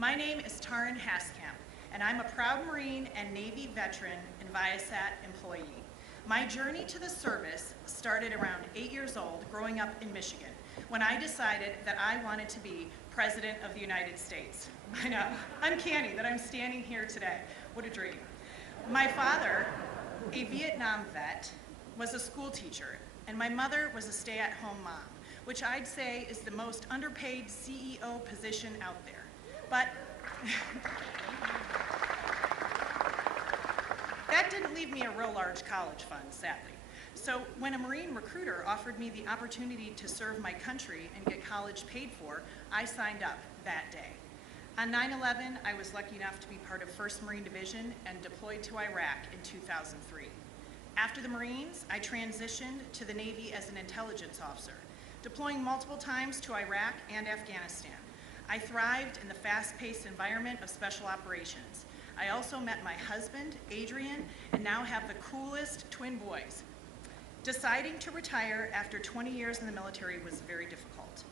My name is Taryn Haskamp, and I'm a proud Marine and Navy veteran and Viasat employee. My journey to the service started around 8 years old, growing up in Michigan, when I decided that I wanted to be President of the United States. I know, uncanny that I'm standing here today. What a dream. My father, a Vietnam vet, was a school teacher, and my mother was a stay-at-home mom, which I'd say is the most underpaid CEO position out there. But that didn't leave me a real large college fund, sadly. So when a Marine recruiter offered me the opportunity to serve my country and get college paid for, I signed up that day. On 9/11, I was lucky enough to be part of 1st Marine Division and deployed to Iraq in 2003. After the Marines, I transitioned to the Navy as an intelligence officer, deploying multiple times to Iraq and Afghanistan. I thrived in the fast-paced environment of special operations. I also met my husband, Adrian, and now have the coolest twin boys. Deciding to retire after 20 years in the military was very difficult.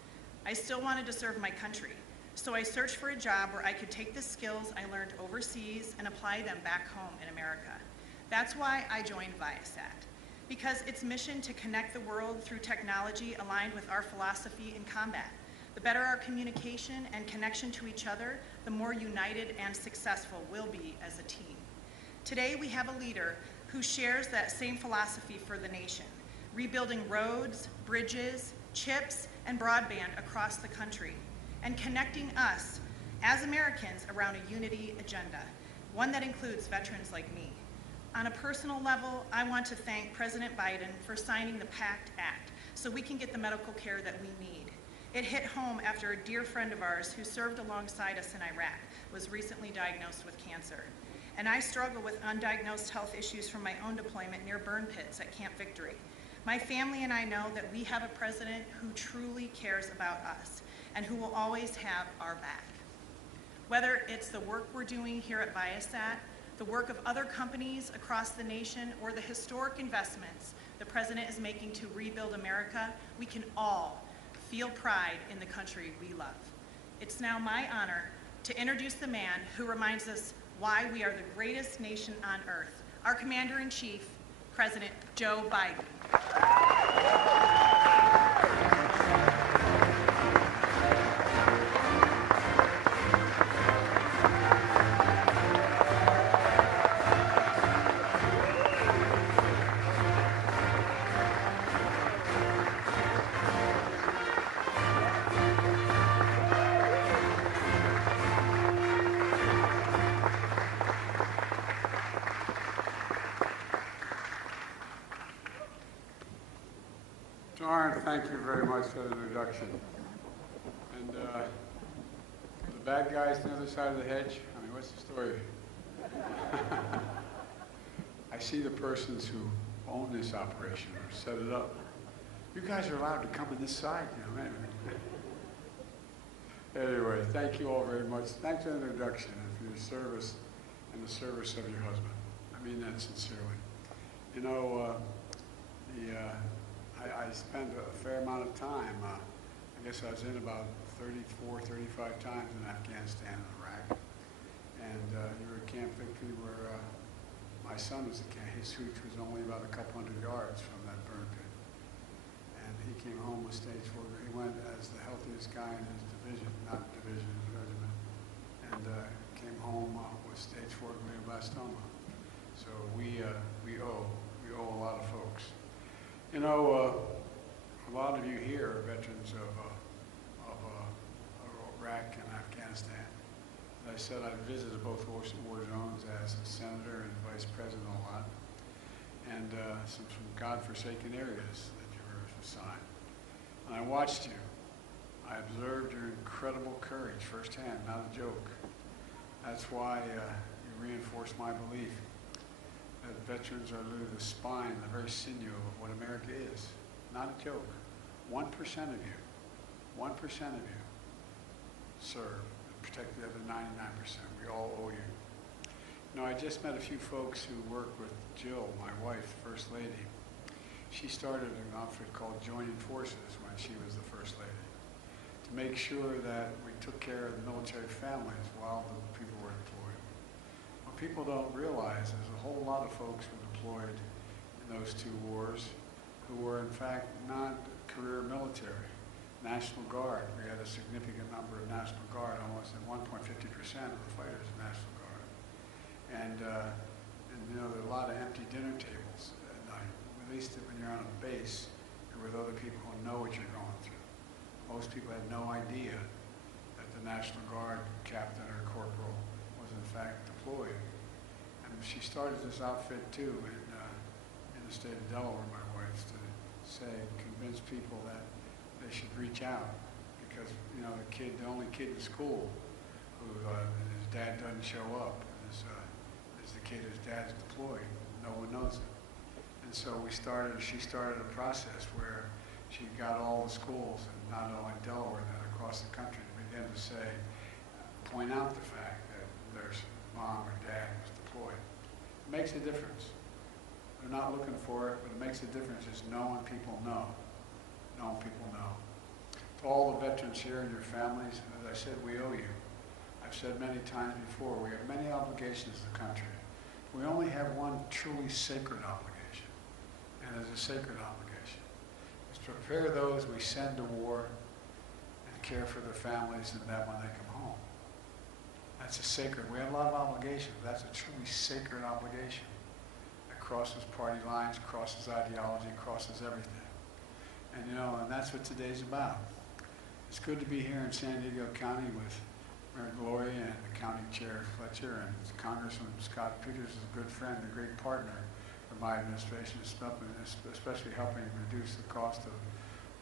I still wanted to serve my country, so I searched for a job where I could take the skills I learned overseas and apply them back home in America. That's why I joined Viasat, because its mission to connect the world through technology aligned with our philosophy in combat. The better our communication and connection to each other, the more united and successful we'll be as a team. Today we have a leader who shares that same philosophy for the nation, rebuilding roads, bridges, chips, and broadband across the country, and connecting us as Americans around a unity agenda, one that includes veterans like me. On a personal level, I want to thank President Biden for signing the PACT Act so we can get the medical care that we need. It hit home after a dear friend of ours who served alongside us in Iraq was recently diagnosed with cancer. And I struggle with undiagnosed health issues from my own deployment near burn pits at Camp Victory. My family and I know that we have a president who truly cares about us and who will always have our back. Whether it's the work we're doing here at Viasat, the work of other companies across the nation, or the historic investments the president is making to rebuild America, we can all feel pride in the country we love. It's now my honor to introduce the man who reminds us why we are the greatest nation on earth, our Commander-in-Chief, President Joe Biden. Taryn, thank you very much for the introduction. And the bad guys on the other side of the hedge, I mean, what's the story? I see the persons who own this operation or set it up. You guys are allowed to come on this side, you know. Anyway, thank you all very much. Thanks for the introduction and for your service and the service of your husband. I mean that sincerely. You know, I spent a fair amount of time, I guess I was in about 34, 35 times in Afghanistan and Iraq. And you were at Camp Victory where my son was at camp. His hooch was only about a couple hundred yards from that burn pit. And he came home with stage 4. He went as the healthiest guy in his division, not division, his regiment. And came home with stage 4 glioblastoma. So we owe a lot of folks. You know, a lot of you here are veterans of Iraq and Afghanistan. As I said, I visited both war zones as a senator and vice president a lot, and some godforsaken areas that you were assigned. And I watched you. I observed your incredible courage firsthand, not a joke. That's why you reinforced my belief that veterans are literally the spine, the very sinew of what America is. Not a joke. 1% of you serve and protect the other 99%. We all owe you. You know, I just met a few folks who work with Jill, my wife, First Lady. She started an outfit called Joining Forces when she was the First Lady. to make sure that we took care of the military families while the people were deployed. What people don't realize is a whole lot of folks were deployed in those two wars who were in fact not career military. National Guard, we had a significant number of National Guard, almost at 1.50% of the fighters in National Guard. And you know, there are a lot of empty dinner tables at night, at least when you're on a base, you're with other people who know what you're going through. Most people had no idea that the National Guard captain or corporal was in fact deployed. And she started this outfit too in the state of Delaware, my wife's, to say, convince people that they should reach out because, you know, the only kid in school who his dad doesn't show up is the kid whose dad's deployed. No one knows it. And so she started a process where she got all the schools, and not only in Delaware, but across the country, to begin to say, point out the fact that their mom or dad was deployed. It makes a difference. They're not looking for it, but it makes a difference is knowing people know. Knowing people know. To all the veterans here and your families, as I said, we owe you. I've said many times before, we have many obligations to the country. We only have one truly sacred obligation, and it's a sacred obligation. It's to prepare those we send to war and care for their families and that when they come home. That's a sacred, we have a lot of obligations, but that's a truly sacred obligation. Crosses party lines, crosses ideology, crosses everything. And you know, and that's what today's about. It's good to be here in San Diego County with Mayor Gloria and the County Chair Fletcher, and Congressman Scott Peters is a good friend, a great partner of my administration, especially helping reduce the cost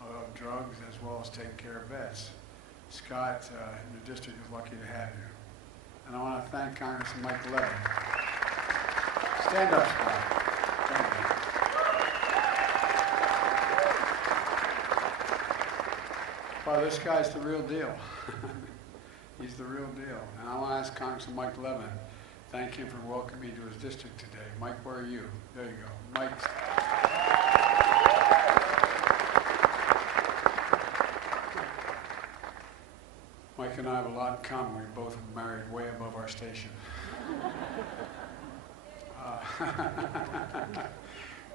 of drugs as well as taking care of vets. Scott, your district is lucky to have you. And I want to thank Congressman Mike Levin. Stand up, Scott. Thank you. Well, this guy's the real deal. He's the real deal. And I want to ask Congressman Mike Levin, thank him for welcoming me to his district today. Mike, where are you? There you go. Mike. Mike and I have a lot in common. We both married way above our station.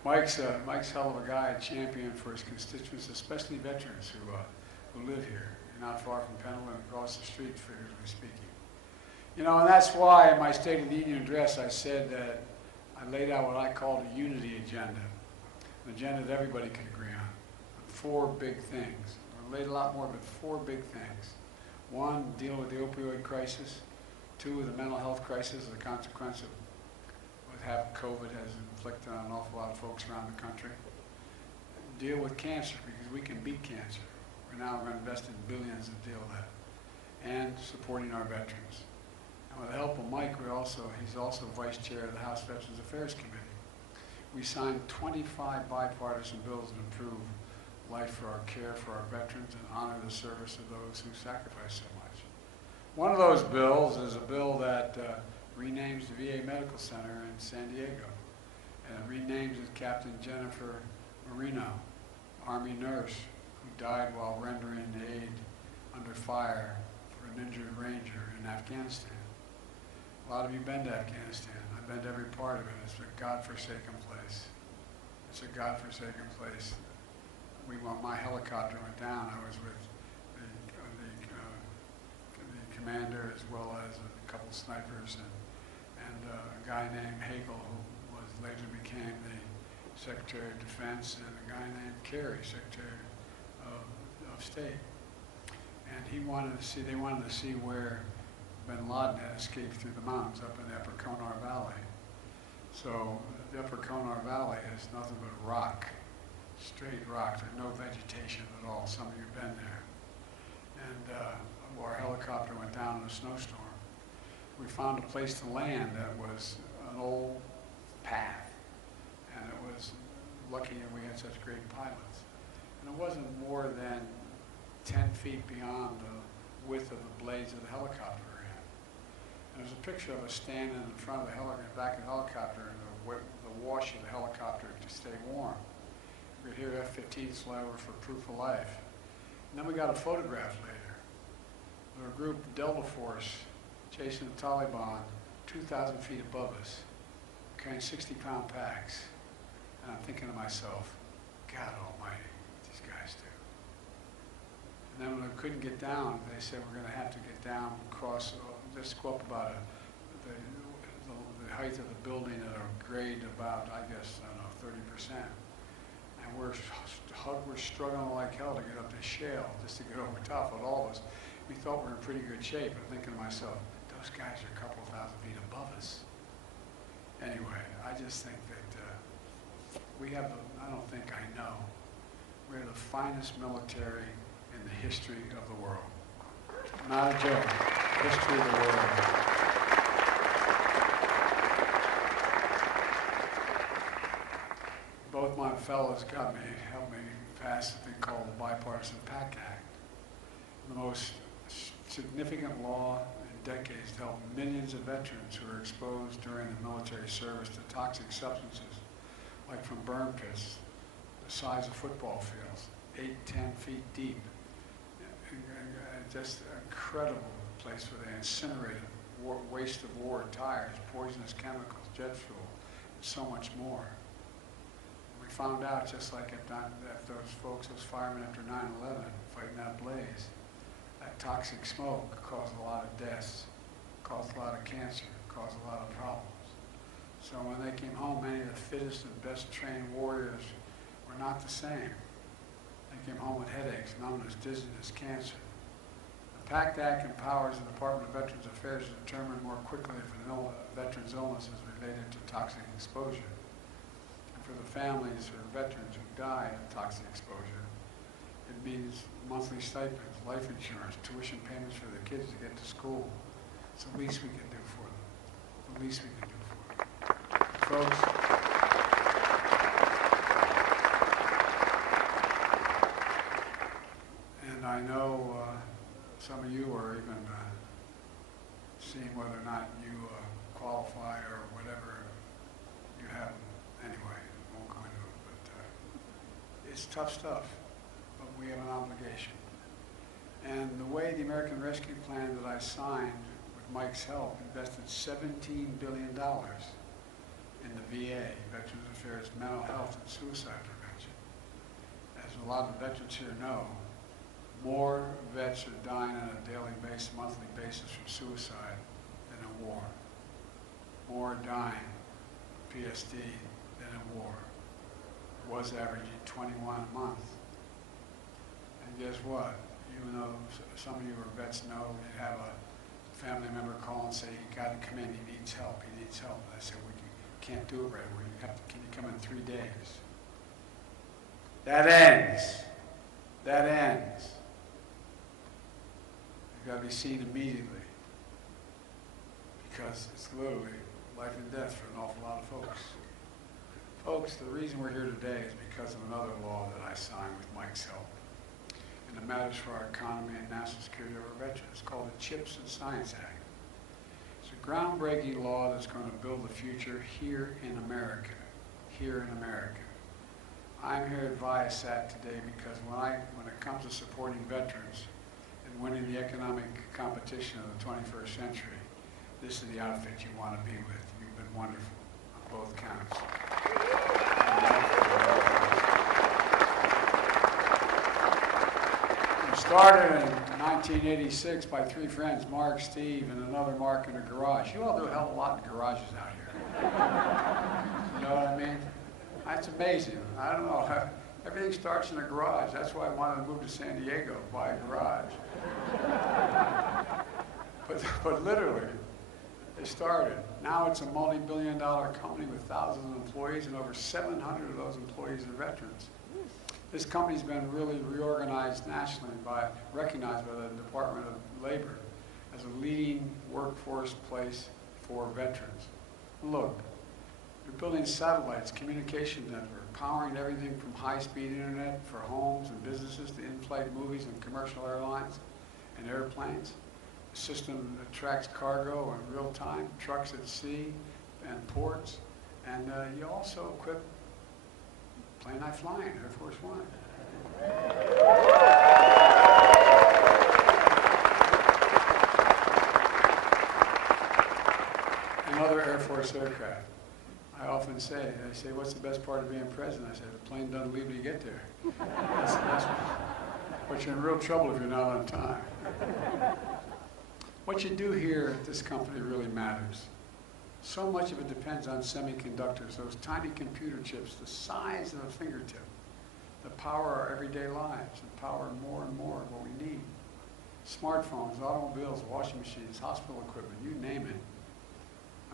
Mike's hell of a guy, a champion for his constituents, especially veterans who live here, not far from Pendleton, across the street, figuratively speaking. You know, and that's why in my State of the Union address I said that I laid out what I called a unity agenda, an agenda that everybody could agree on. 4 big things. I laid a lot more, but 4 big things. 1, deal with the opioid crisis. 2, the mental health crisis as a consequence of COVID has inflicted on an awful lot of folks around the country. Deal with cancer, because we can beat cancer. We're now going to invest in billions to deal with that. And supporting our veterans. And with the help of Mike, he's also vice chair of the House Veterans Affairs Committee. We signed 25 bipartisan bills that improve life for our care for our veterans and honor the service of those who sacrifice so much. One of those bills is a bill that renames the VA Medical Center in San Diego, and it renames it Captain Jennifer Marino, Army nurse who died while rendering aid under fire for an injured ranger in Afghanistan. A lot of you been to Afghanistan. I've been to every part of it. It's a godforsaken place. It's a godforsaken place. When my helicopter went down, I was with the commander as well as a couple snipers and a guy named Hagel, who later became the Secretary of Defense, and a guy named Kerry, Secretary of State. And they wanted to see where bin Laden had escaped through the mountains up in the Upper Konar Valley. So the Upper Konar Valley is nothing but rock, straight rock. There's no vegetation at all. Some of you have been there. And our helicopter went down in a snowstorm. We found a place to land that was an old path, and it was lucky that we had such great pilots. And it wasn't more than 10 feet beyond the width of the blades of the helicopter we had. And there's a picture of us standing in front of the back of the helicopter and the wash of the helicopter to stay warm. We could hear F-15s fly over for proof of life. And then we got a photograph later a group, Delta Force, chasing the Taliban 2,000 feet above us, carrying 60-pound packs. And I'm thinking to myself, God almighty, what these guys do. And then when we couldn't get down, they said we're going to have to get down, cross, just go up about the height of the building at a grade about, I guess, I don't know, 30%. And we're struggling like hell to get up this shale, just to get over top of all of us. We thought we were in pretty good shape. I'm thinking to myself, those guys are a couple thousand feet above us. Anyway, I just think that we have, I don't think I know, we're the finest military in the history of the world. Not a joke, history of the world. Both my fellows helped me pass the thing called the Bipartisan PACT Act, the most significant law in decades to help millions of veterans who are exposed during the military service to toxic substances, like from burn pits, the size of football fields, 8, 10 feet deep. Just an incredible place where they incinerated waste of war tires, poisonous chemicals, jet fuel, and so much more. We found out, just like if those folks, those firemen after 9/11, fighting that blaze, that toxic smoke caused a lot of deaths, caused a lot of cancer, caused a lot of problems. So when they came home, many of the fittest and best trained warriors were not the same. They came home with headaches, numbness, dizziness, cancer. The PACT Act empowers the Department of Veterans Affairs to determine more quickly if a veteran's illness is related to toxic exposure. And for the families or veterans who die of toxic exposure, it means monthly stipends, life insurance, tuition payments for their kids to get to school. It's the least we can do for them. The least we can do for them. Folks, and I know some of you are even seeing whether or not you qualify or whatever you have. Anyway, I won't go into it, but it's tough stuff, but we have an obligation. And the way the American Rescue Plan that I signed with Mike's help invested $17 billion in the VA, Veterans Affairs, mental health and suicide prevention. As a lot of the veterans here know, more vets are dying on a daily basis, monthly basis from suicide than in war. More are dying of PSD than in war. It was averaging 21 a month. And guess what? Even though some of you are vets know, you have a family member call and say, you got to come in, he needs help, he needs help. And I said, we can't do it right away. Can you come in 3 days? That ends. That ends. You've got to be seen immediately, because it's literally life and death for an awful lot of folks. Folks, the reason we're here today is because of another law that I signed with Mike's help, and it matters for our economy and national security of our veterans. It's called the CHIPS and Science Act. It's a groundbreaking law that's going to build the future here in America. Here in America. I'm here at Viasat today because when it comes to supporting veterans and winning the economic competition of the 21st century, this is the outfit you want to be with. You've been wonderful on both counts. It started in 1986 by 3 friends, Mark, Steve, and another Mark in a garage. You all do a hell of a lot in garages out here. You know what I mean? That's amazing. I don't know. Everything starts in a garage. That's why I wanted to move to San Diego, buy a garage. But literally, it started. Now it's a multi-billion-dollar company with thousands of employees, and over 700 of those employees are veterans. This company's been really reorganized nationally recognized by the Department of Labor as a leading workforce place for veterans. Look, they're building satellites, communication network, powering everything from high-speed internet for homes and businesses to in-flight movies and commercial airlines and airplanes. The system that tracks cargo in real time, trucks at sea and ports, and you also equip plane I fly in, Air Force One. another Air Force aircraft. I often say, they say, what's the best part of being president? I say, the plane doesn't leave till you get there. But you're in real trouble if you're not on time. What you do here at this company really matters. So much of it depends on semiconductors, those tiny computer chips, the size of a fingertip, that power our everyday lives and power more and more of what we need. Smartphones, automobiles, washing machines, hospital equipment, you name it.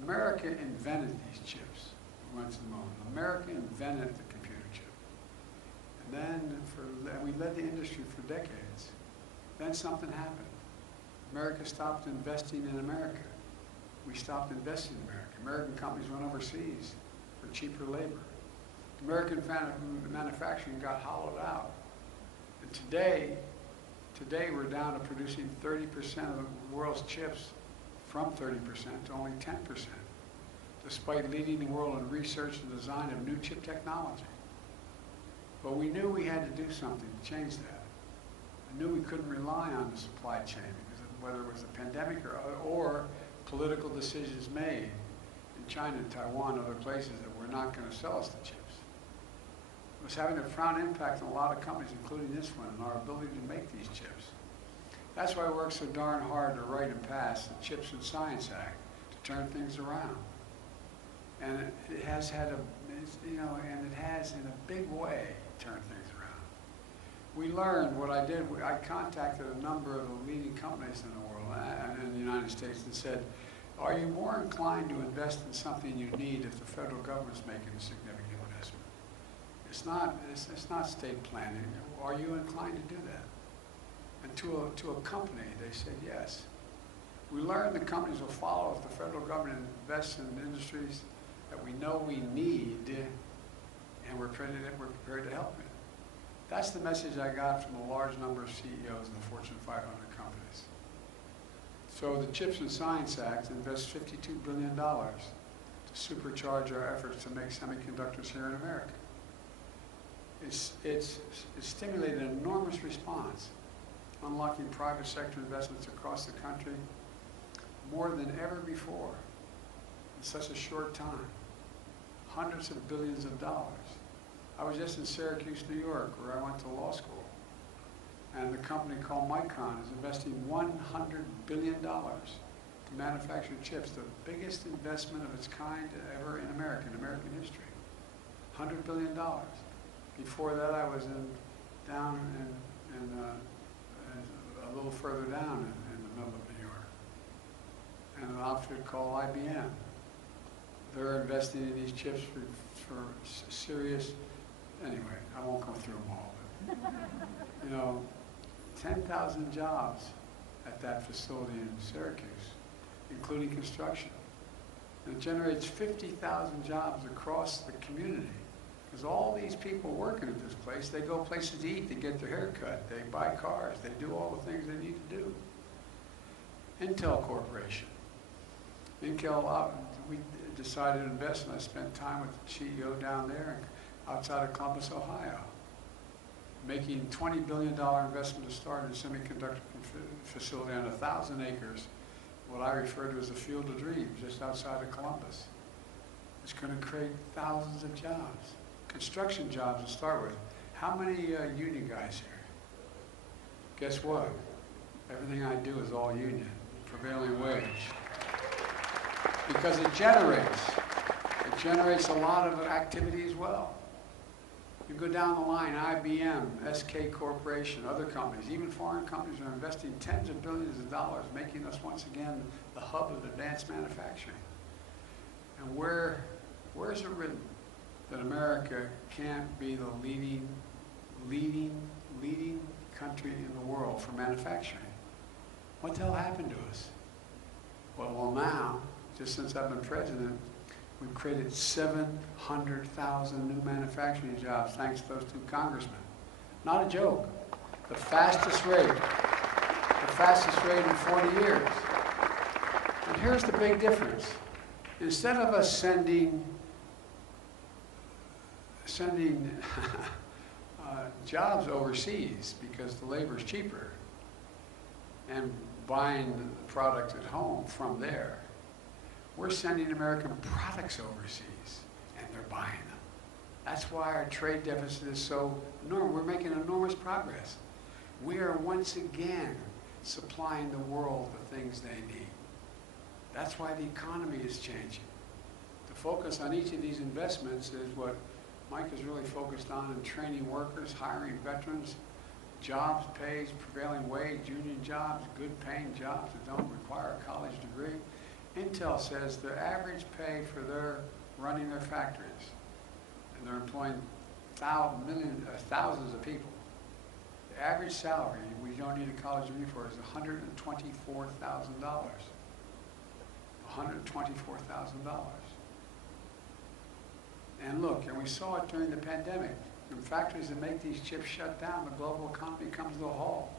America invented these chips. We went to the moon. America invented the computer chip. And then we led the industry for decades. Then something happened. America stopped investing in America. We stopped investing in America. American companies went overseas for cheaper labor. American manufacturing got hollowed out. And today we're down to producing 30% of the world's chips from 30% to only 10%, despite leading the world in research and design of new chip technology. But we knew we had to do something to change that. I knew we couldn't rely on the supply chain, because whether it was a pandemic or political decisions made in China, Taiwan, other places that were not going to sell us the chips. It was having a profound impact on a lot of companies, including this one, and our ability to make these chips. That's why I worked so darn hard to write and pass the Chips and Science Act to turn things around. And it has had and it has in a big way turned things around. We learned what I did. I contacted a number of the leading companies in the world and in the United States and said, are you more inclined to invest in something you need if the federal government's making a significant investment? It's not state planning. Are you inclined to do that? And to a company, they said yes. We learned the companies will follow if the federal government invests in industries that we know we need, and we're prepared to help it. That's the message I got from a large number of CEOs in the Fortune 500 companies. So the Chips and Science Act invests $52 billion to supercharge our efforts to make semiconductors here in America. It's stimulated an enormous response, unlocking private sector investments across the country more than ever before in such a short time. Hundreds of billions of dollars. I was just in Syracuse, New York, where I went to law school. And the company called Micron is investing $100 billion to manufacture chips, the biggest investment of its kind ever in American history. $100 billion. Before that, I was down in a little further down in the middle of New York, and an outfit called IBM. They're investing in these chips for serious. Anyway, I won't go through them all. But, 10,000 jobs at that facility in Syracuse, including construction. And it generates 50,000 jobs across the community. Because all these people working at this place, they go places to eat, they get their hair cut, they buy cars, they do all the things they need to do. Intel Corporation. Intel, we decided to invest, and I spent time with the CEO down there outside of Columbus, Ohio, making $20 billion investment to start a semiconductor facility on 1,000 acres, what I refer to as the Field of Dreams, just outside of Columbus. It's going to create thousands of jobs. Construction jobs to start with. How many union guys here? Guess what? Everything I do is all union, prevailing wage. Because it generates a lot of activity as well. You go down the line, IBM, SK Corporation, other companies, even foreign companies are investing tens of billions of dollars, making us once again the hub of advanced manufacturing. And where's it written that America can't be the leading country in the world for manufacturing? What the hell happened to us? Well, now, just since I've been president, we've created 700,000 new manufacturing jobs thanks to those two congressmen. Not a joke. The fastest rate in 40 years. And here's the big difference. Instead of us sending jobs overseas because the labor's cheaper and buying the product at home from there, We're sending American products overseas, and they're buying them. That's why our trade deficit is so enormous. We're making enormous progress. We are once again supplying the world the things they need. That's why the economy is changing. The focus on each of these investments is what Mike is really focused on in training workers, hiring veterans, jobs, pays, prevailing wage, union jobs, good paying jobs that don't require a college degree. Intel says their average pay for running their factories, and they're employing thousands of people. The average salary we don't need a college degree for is $124,000. $124,000. And look, and we saw it during the pandemic. When factories that make these chips shut down, the global economy comes to a halt,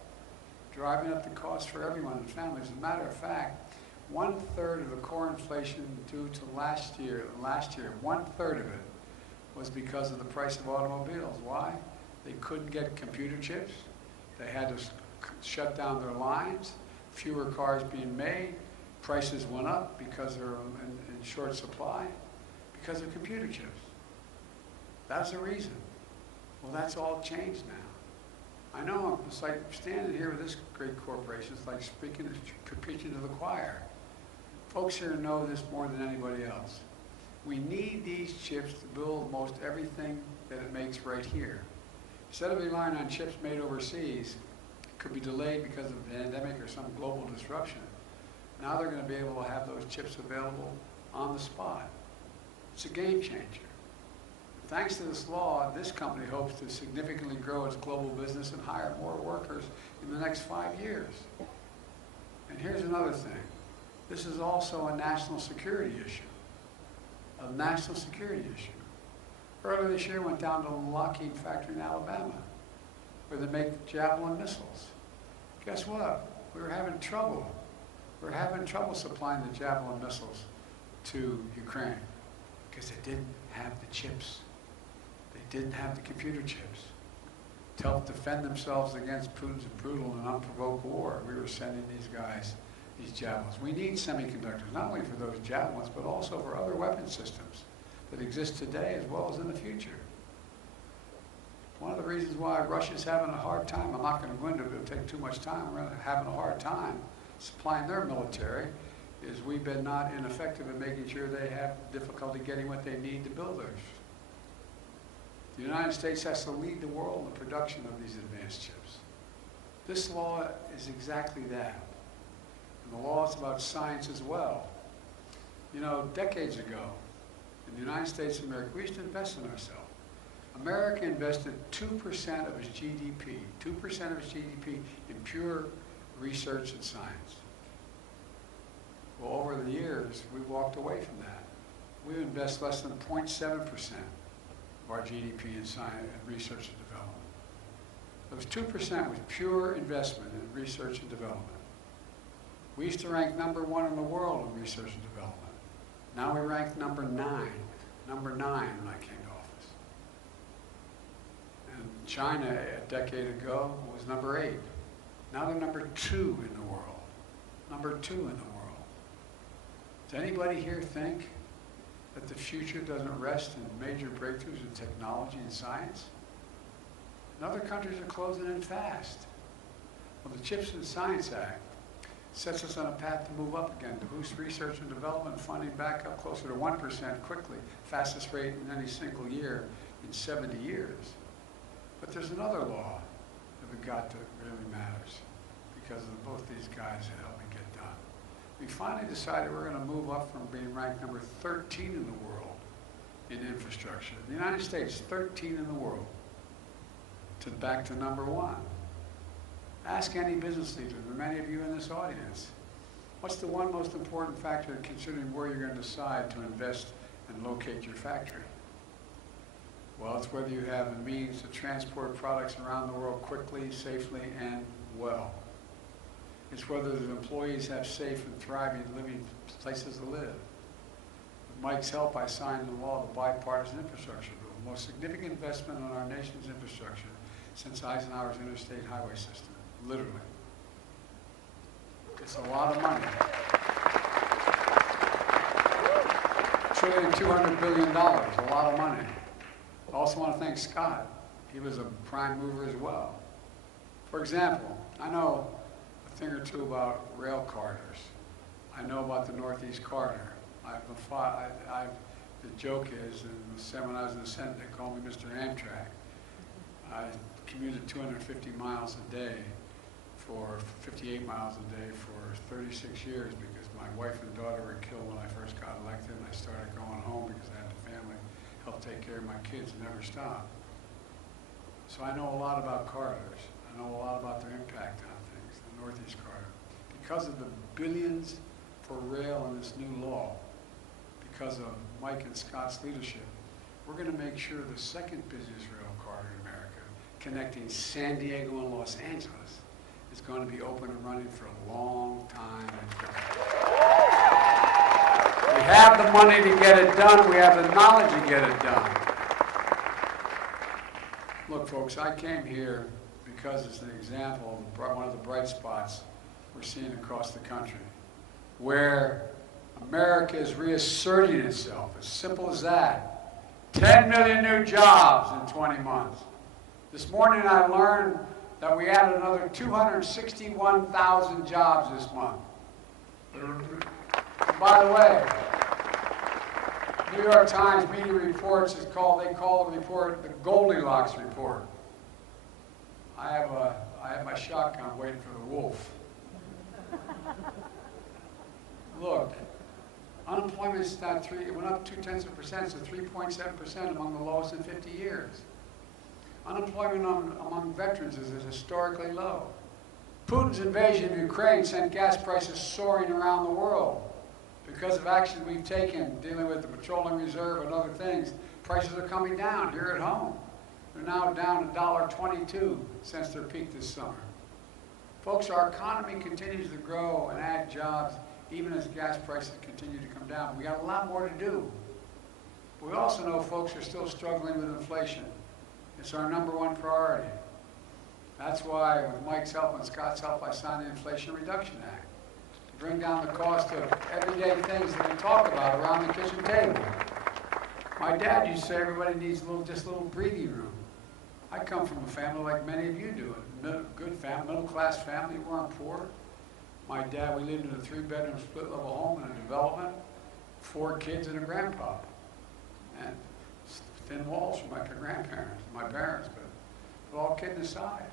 driving up the cost for everyone and families. As a matter of fact, 1/3 of the core inflation due to last year, 1/3 of it was because of the price of automobiles. Why? They couldn't get computer chips. They had to shut down their lines, fewer cars being made, prices went up because they're in short supply, because of computer chips. That's the reason. Well, that's all changed now. I know it's like standing here with this great corporation, it's like preaching to the choir. Folks here know this more than anybody else. We need these chips to build most everything that it makes right here. Instead of relying on chips made overseas, could be delayed because of a pandemic or some global disruption. Now they're going to be able to have those chips available on the spot. It's a game changer. Thanks to this law, this company hopes to significantly grow its global business and hire more workers in the next 5 years. And here's another thing. This is also a national security issue. A national security issue. Earlier this year, went down to the Lockheed factory in Alabama, where they make Javelin missiles. Guess what? We were having trouble. We were having trouble supplying the Javelin missiles to Ukraine because they didn't have the chips. They didn't have the computer chips to help defend themselves against Putin's brutal and unprovoked war. We were sending these guys these javelins. We need semiconductors, not only for those javelins, but also for other weapon systems that exist today as well as in the future. One of the reasons why Russia's having a hard time, I'm not going to go into it, it'll take too much time, we're having a hard time supplying their military, is we've been not ineffective in making sure they have difficulty getting what they need to build theirs. The United States has to lead the world in the production of these advanced chips. This law is exactly that. And the law is about science as well. You know, decades ago, in the United States of America, we used to invest in ourselves. America invested 2% of its GDP, 2% of its GDP in pure research and science. Well, over the years, we walked away from that. We invest less than 0.7% of our GDP in science and research and development. Those 2% was pure investment in research and development. We used to rank #1 in the world in research and development. Now we rank number 9 when I came to office. And China, a decade ago, was number 8. Now they're number 2 in the world. Number 2 in the world. Does anybody here think that the future doesn't rest in major breakthroughs in technology and science? And other countries are closing in fast. Well, the CHIPS and Science Act sets us on a path to move up again, to boost research and development funding back up closer to 1% quickly, fastest rate in any single year in 70 years. But there's another law that we've got that really matters because of both these guys that helped me get done. We finally decided we're going to move up from being ranked number 13 in the world in infrastructure. The United States, 13 in the world, to back to number 1. Ask any business leader, and many of you in this audience, what's the one most important factor considering where you're going to decide to invest and locate your factory? Well, it's whether you have the means to transport products around the world quickly, safely, and well. It's whether the employees have safe and thriving living places to live. With Mike's help, I signed the law, the Bipartisan Infrastructure Bill, the most significant investment in our nation's infrastructure since Eisenhower's interstate highway system. Literally. It's a lot of money. $1,200 billion, a lot of money. I also want to thank Scott. He was a prime mover as well. For example, I know a thing or two about rail corridors. I know about the Northeast Corridor. The joke is, when I was in the Senate, they called me Mr. Amtrak. I commuted 250 miles a day for 58 miles a day for 36 years because my wife and daughter were killed when I first got elected, and I started going home because I had a family, help take care of my kids, and never stopped. So I know a lot about corridors. I know a lot about their impact on things, the Northeast Corridor. Because of the billions for rail in this new law, because of Mike and Scott's leadership, we're going to make sure the second busiest rail corridor in America, connecting San Diego and Los Angeles, is going to be open and running for a long time. We have the money to get it done. We have the knowledge to get it done. Look, folks, I came here because it's an example of one of the bright spots we're seeing across the country, where America is reasserting itself, as simple as that. 10 million new jobs in 20 months. This morning I learned that we added another 261,000 jobs this month. And by the way, New York Times media reports they call the report the Goldilocks report. I have my shotgun waiting for the wolf. Look, unemployment's not it went up 0.2%, so 3.7% among the lowest in 50 years. Unemployment among veterans is historically low. Putin's invasion of Ukraine sent gas prices soaring around the world. Because of action we've taken dealing with the petroleum reserve and other things, prices are coming down here at home. They're now down to $1.22 since their peak this summer. Folks, our economy continues to grow and add jobs even as gas prices continue to come down. We got a lot more to do. But we also know folks are still struggling with inflation. It's our #1 priority. That's why, with Mike's help and Scott's help, I signed the Inflation Reduction Act to bring down the cost of everyday things that we talk about around the kitchen table. My dad used to say everybody needs just a little breathing room. I come from a family like many of you do, a good family, middle-class family. We weren't poor. My dad, we lived in a 3-bedroom split-level home in a development, 4 kids and a grandpa. And thin walls from my grandparents, my parents, but all kidding aside,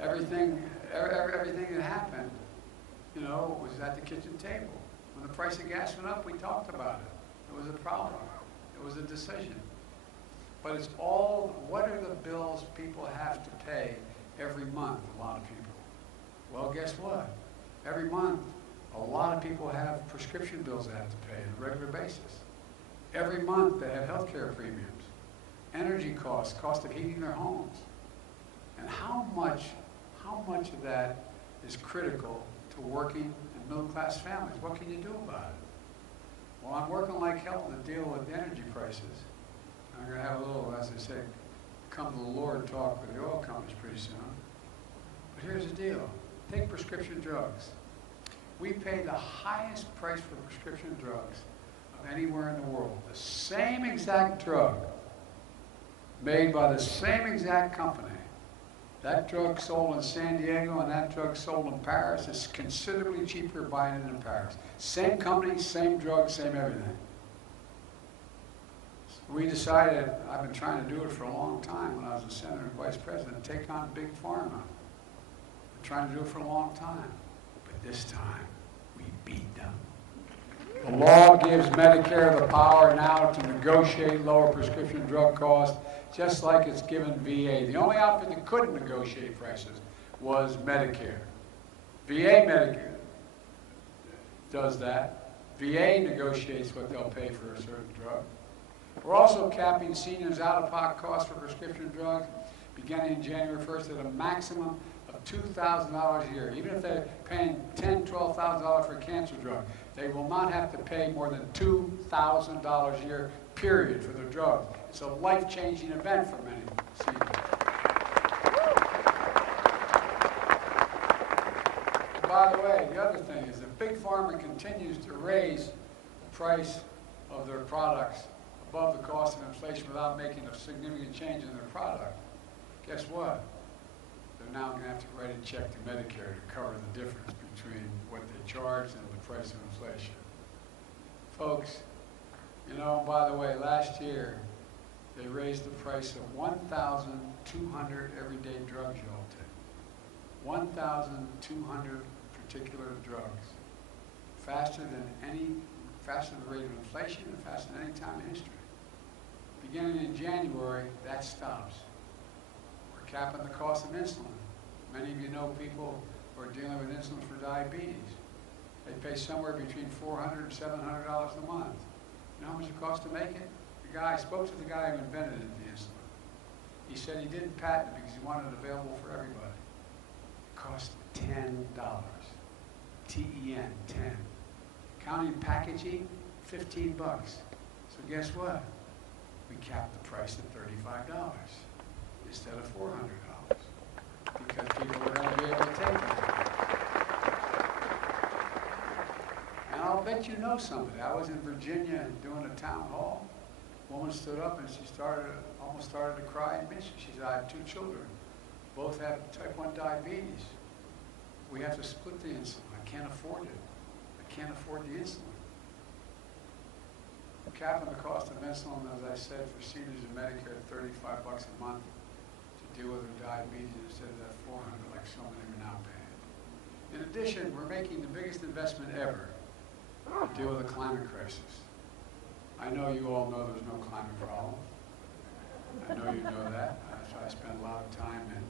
everything that happened, was at the kitchen table. When the price of gas went up, we talked about it. It was a problem. It was a decision. But it's all, what are the bills people have to pay every month, a lot of people? Well, guess what? Every month, a lot of people have prescription bills they have to pay on a regular basis. Every month, they have health care premiums, energy costs, cost of heating their homes. And how much of that is critical to working and middle-class families? What can you do about it? Well, I'm working like hell to deal with energy prices. I'm going to have a little, as I say, come to the Lord talk with the oil companies pretty soon. But here's the deal. Take prescription drugs. We pay the highest price for prescription drugs of anywhere in the world. The same exact drug, made by the same exact company. That drug sold in San Diego and that drug sold in Paris is considerably cheaper buying it in Paris. Same company, same drug, same everything. We decided, I've been trying to do it for a long time when I was a senator and vice president, take on big pharma. Been trying to do it for a long time. But this time, we beat them. The law gives Medicare the power now to negotiate lower prescription drug costs, just like it's given VA. The only outfit that couldn't negotiate prices was Medicare. VA Medicare does that. VA negotiates what they'll pay for a certain drug. We're also capping seniors' out-of-pocket costs for prescription drugs beginning January 1st at a maximum of $2,000 a year. Even if they're paying $10,000, $12,000 for a cancer drug, they will not have to pay more than $2,000 a year, period, for their drug. It's a life-changing event for many seniors. By the way, the other thing is that Big Pharma continues to raise the price of their products above the cost of inflation without making a significant change in their product, guess what? They're now going to have to write a check to Medicare to cover the difference between what they charged and the price of inflation. Folks, you know, by the way, last year they raised the price of 1,200 everyday drugs you all take. 1,200 particular drugs. Faster than the rate of inflation and faster than any time in history. Beginning in January, that stops. We're capping the cost of insulin. Many of you know people who are dealing with insulin for diabetes. They pay somewhere between $400 and $700 a month. You know how much it costs to make it? I spoke to the guy who invented it, the insulin. He said he didn't patent it because he wanted it available for everybody. It cost $10. T-E-N, 10. Counting packaging, 15 bucks. So guess what? We capped the price at $35 instead of $400 because people were going to be able to take it. And I'll bet you know somebody. I was in Virginia doing a town hall. A woman stood up and she almost started to cry and miss. She said, I have 2 children. Both have type 1 diabetes. We have to split the insulin. I can't afford it. I can't afford the insulin. Capping the cost of insulin, as I said, for seniors in Medicare at $35 a month to deal with their diabetes instead of that $400 like so many are now paying. In addition, we're making the biggest investment ever to deal with the climate crisis. I know you all know there's no climate problem. I know you know that. So I spent a lot of time in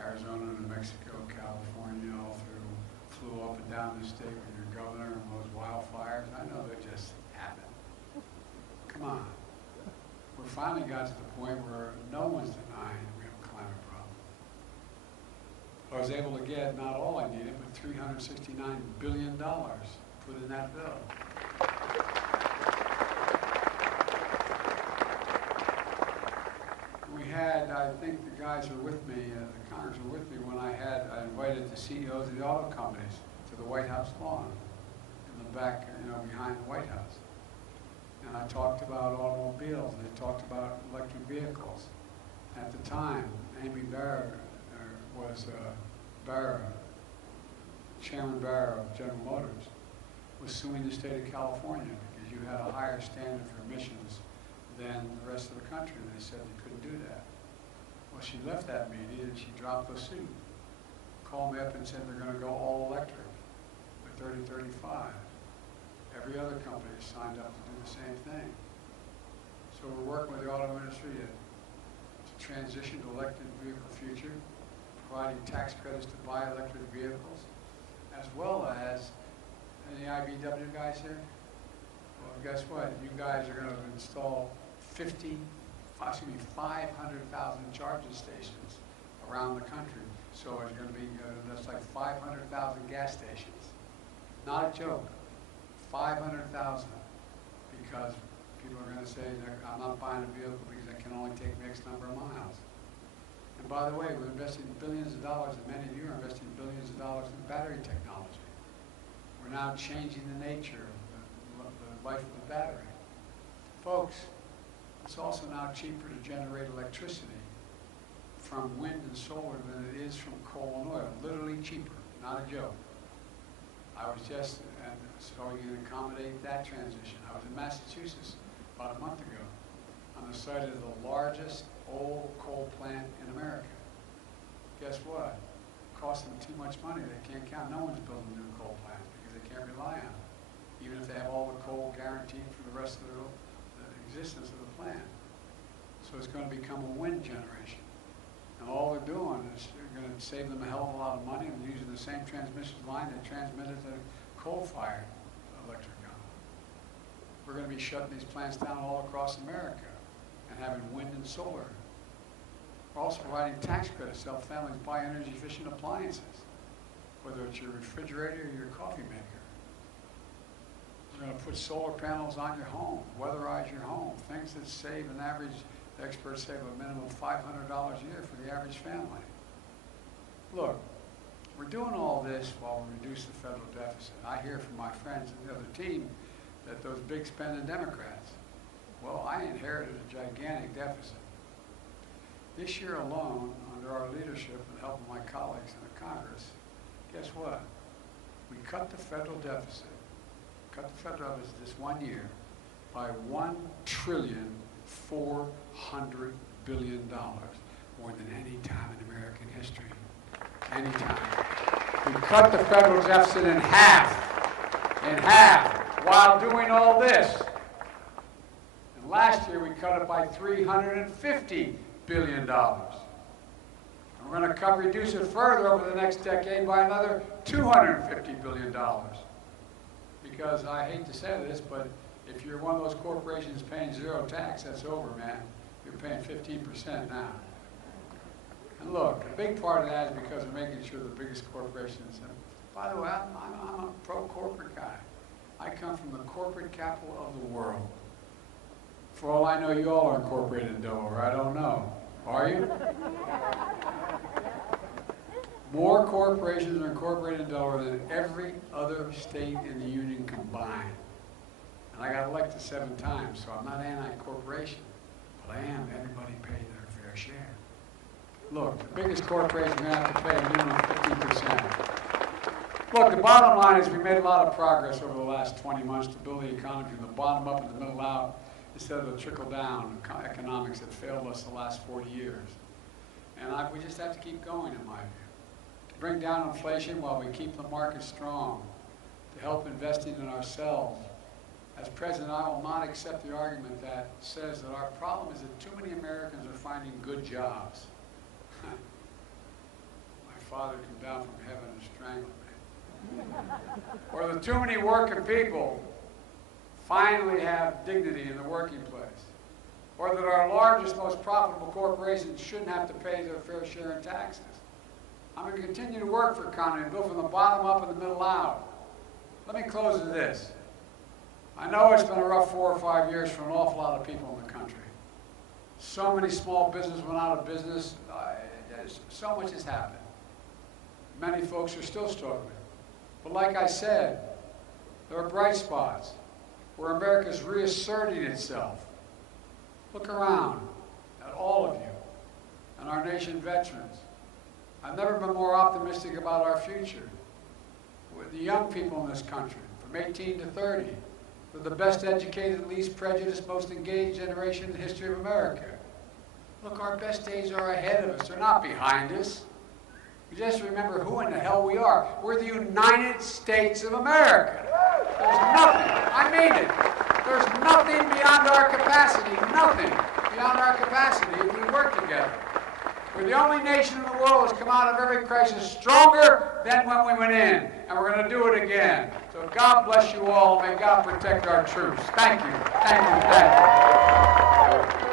Arizona, New Mexico, California, all through, flew up and down the state with your governor and those wildfires. I know they just happen. Come on. We finally got to the point where no one's denying we have a climate problem. I was able to get not all I needed, but $369 billion put in that bill. We had, I think the guys were with me, the Congress were with me when I invited the CEOs of the auto companies to the White House lawn in the back, you know, behind the White House. And I talked about automobiles, and they talked about electric vehicles. At the time, Amy Barra Chairman Barra of General Motors, was suing the state of California because you had a higher standard for emissions than the rest of the country, and they said they couldn't do that. Well, she left that meeting and she dropped the suit. Called me up and said they're going to go all electric by 2035. Every other company has signed up to do the same thing. So we're working with the auto industry to transition to electric vehicle future, providing tax credits to buy electric vehicles, as well as, any IBW guys here? Well, guess what? You guys are going to install 500,000 charging stations around the country. So it's going to be, that's like 500,000 gas stations. Not a joke. 500,000, because people are going to say, I'm not buying a vehicle because I can only take X number of miles. And by the way, we're investing billions of dollars, and many of you are investing billions of dollars in battery technology. We're now changing the nature of the life of the battery. Folks, it's also now cheaper to generate electricity from wind and solar than it is from coal and oil. Literally cheaper, not a joke. I was just, and so we can accommodate that transition. I was in Massachusetts about a month ago on the site of the largest old coal plant in America. Guess what? It costs them too much money. They can't count. No one's building new coal plants because they can't rely on it, even if they have all the coal guaranteed for the rest of the existence of the plant. So it's going to become a wind generation. And all they're doing is they're going to save them a hell of a lot of money and using the same transmission line that transmitted the coal-fired electric gun. We're going to be shutting these plants down all across America and having wind and solar. We're also providing tax credits to help families buy energy-efficient appliances, whether it's your refrigerator or your coffee maker. We're going to put solar panels on your home, weatherize your home, things that save an average, the experts save a minimum of $500 a year for the average family. Look, we're doing all this while we reduce the federal deficit. I hear from my friends in the other team that those big spending Democrats. Well, I inherited a gigantic deficit. This year alone, under our leadership and help of my colleagues in the Congress, guess what? We cut the federal deficit, this 1 year, by $1,400,000,000,000, more than any time in American history. Any time. We cut the federal deficit in half, while doing all this. And last year we cut it by $350 billion. And we're going to reduce it further over the next decade by another $250 billion. Because I hate to say this, but if you're one of those corporations paying zero tax, that's over, man. You're paying 15% now. And look, a big part of that is because we're making sure the biggest corporations, and by the way, I'm a pro-corporate guy. I come from the corporate capital of the world. For all I know, you all are incorporated in Delaware. I don't know. Are you? More corporations are incorporated in Delaware than every other state in the Union combined. And I got elected 7 times, so I'm not anti-corporation, but I am everybody pay their fair share. Look, the biggest corporations are going to have to pay a minimum of 15%. Look, the bottom line is we made a lot of progress over the last 20 months to build the economy from the bottom up and the middle out instead of the trickle-down economics that failed us the last 40 years. And we just have to keep going, in my view. To bring down inflation while we keep the market strong, to help investing in ourselves. As president, I will not accept the argument that says that our problem is that too many Americans are finding good jobs. My father came down from heaven and strangled me. Or that too many working people finally have dignity in the working place. Or that our largest, most profitable corporations shouldn't have to pay their fair share in taxes. I'm going to continue to work for economy and build from the bottom up and the middle out. Let me close with this. I know it's been a rough 4 or 5 years for an awful lot of people in the country. So many small businesses went out of business. So much has happened. Many folks are still struggling. But like I said, there are bright spots where America's reasserting itself. Look around at all of you and our nation veterans. I've never been more optimistic about our future. With the young people in this country, from 18 to 30, they're the best educated, least prejudiced, most engaged generation in the history of America. Look, our best days are ahead of us. They're not behind us. We just remember who in the hell we are. We're the United States of America. There's nothing, I mean it, there's nothing beyond our capacity, nothing beyond our capacity if we work together. We're the only nation in the world that's come out of every crisis stronger than when we went in, and we're going to do it again. So God bless you all, and may God protect our troops. Thank you, thank you, thank you.